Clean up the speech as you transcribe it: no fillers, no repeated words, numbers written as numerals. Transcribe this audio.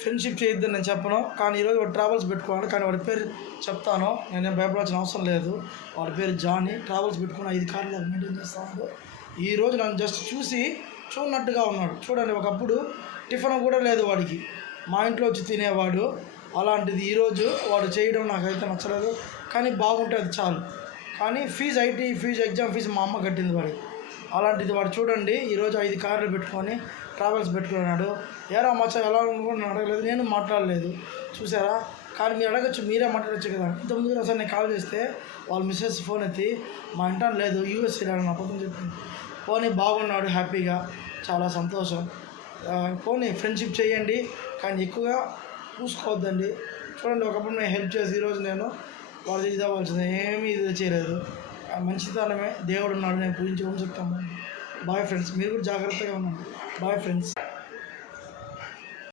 Friendship చేయొద్దని నేను చెప్పను, కానీ ఈరోజు వాడు ట్రావెల్స్ పెట్టుకున్నాడు. కానీ వాడి పేరు చెప్తాను, నేనేం భయపడాల్సిన అవసరం లేదు. వాడి పేరు జానీ. ట్రావెల్స్ పెట్టుకుని 5 కార్లు మెయింటైన్ చేస్తాడు. ఈరోజు నన్ను జస్ట్ చూసి చూడనట్టుగా ఉన్నాడు. చూడండి, ఒకప్పుడు టిఫిన్ కూడా లేదు వాడికి, మా ఇంట్లో వచ్చి తినేవాడు. అలాంటిది ఈరోజు వాడు చేయడం నాకైతే నచ్చలేదు. కానీ బాగుంటే అది చాలు. కానీ fees, IT fees, exam fees మా అమ్మ కట్టింది వాడికి. అలాంటిది వాడు చూడండి ఈరోజు 5 కార్లు పెట్టుకొని ట్రావెల్స్ పెట్టుకున్నాడు. ఏరా మచ్చ ఎలా నేను అడగలేదు, నేను మాట్లాడలేదు, చూసారా? కానీ మీరు అడగచ్చు, మీరే మాట్లాడచ్చు కదా. ఇంతకుముందు అసలు నేను కాల్ చేస్తే వాళ్ళ మిస్సెస్ ఫోన్ ఎత్తి మా ఇంట లేదు, యూఎస్ వెళ్ళాడు నా పక్కన చెప్పింది. పోనీ బాగున్నాడు, హ్యాపీగా, చాలా సంతోషం. పోనీ ఫ్రెండ్షిప్ చేయండి, కానీ ఎక్కువగా చూసుకోవద్దండి. చూడండి, ఒకప్పుడు నేను హెల్ప్ చేసి ఈరోజు నేను వాళ్ళు ఇది అవ్వాల్సింది ఏమీ ఇది చేయలేదు. మంచితనమే, దేవుడు ఉన్నాడు, నేను పూజించి చెప్తాము. బాయ్ ఫ్రెండ్స్, మీరు కూడా జాగ్రత్తగా ఉండండి. Bye friends.